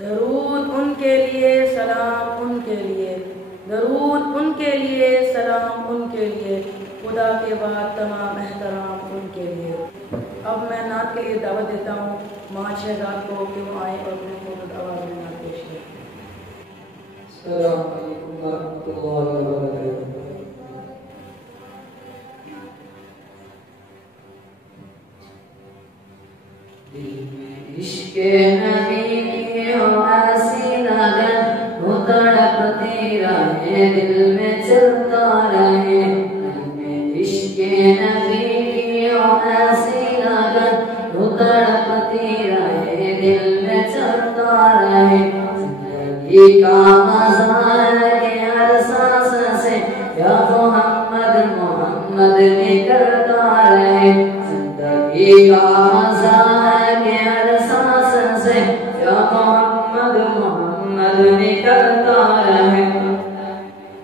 درود ان کے لیے، سلام ان کے لیے، درود ان کے لیے، سلام ان کے لیے، خدا کے بعد تمام احترام ان کے لیے۔ اب میں نعت کے لیے دعوت دیتا ہوں ماں شہزاد کو کہ وہ آئیں اور اپنے خوبصورت آواز میں نعت پیش کریں۔ السلام علیکم ورحمۃ اللہ وبرکاتہ۔ عشق نبی کی ایسی لگن وہ تڑپتی رہے، دل میں چلتا رہے۔ عشق نبی کی ایسی لگن وہ تڑپتی رہے، دل میں چلتا رہے۔ زندگی کا مزہ کے ہر سانس سے یا محمد محمد نکلتا رہے۔ زندگی کا مزہ کے ہر سانس سے یا محمد محمد نکلتا رہے۔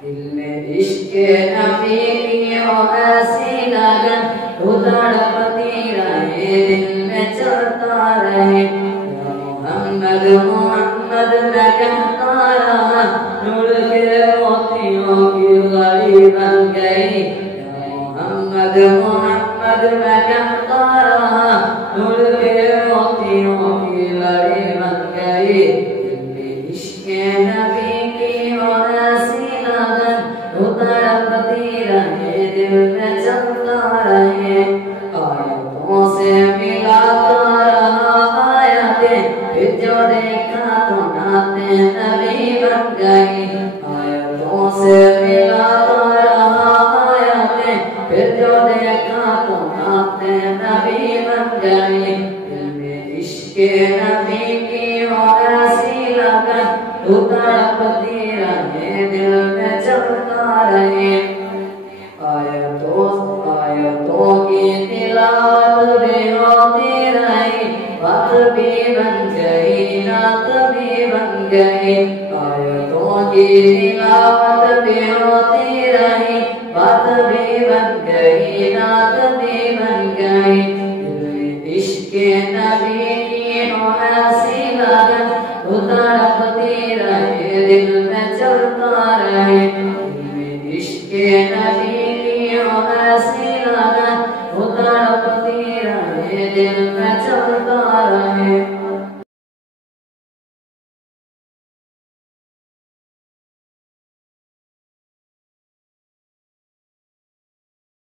دل میں عشق نبی کی ایسی لگن وہ تڑپتی رہے، دل میں چلتا رہے۔ یا محمد محمد میں کہتا رہا، نور کے موتیوں کی گھڑی بن گئی۔ یا محمد محمد میں کہتا رہا، نور کے موتیوں کی گھڑی بن گئی۔ دل میں عشق نبی کی ایسی لگن وہ تڑپتی رہے، دل میں چلتا رہے۔ آیتوں سے ملاتا رہا آیتیں، پھر جو دیکھا تو نعتیں نبی بن گئی۔ آیتوں سے ملاتا رہا آیتیں، پھر جو دیکھا تو نعتیں نبی بن گئی۔ دل میں عشق نبی کی ایسی لگن وہ تڑپتی رہے، دل میں چلتا رہے۔ آیتوں کی تلاوت بھی ہوتی رہی، بات بھی بن گئی، نعت بھی بن گئی۔ آیتوں کی تلاوت بھی ہوتی رہی، بات بھی بن گئی، نعت بھی بن گئی۔ دل میں عشق نبی کی ایسی لگن وہ تڑپتی رہے، دل میں چلتا رہے۔ دل میں عشق نبی کی ایسی لگن وہ تڑپتی رہے، دل میں چلتا رہے۔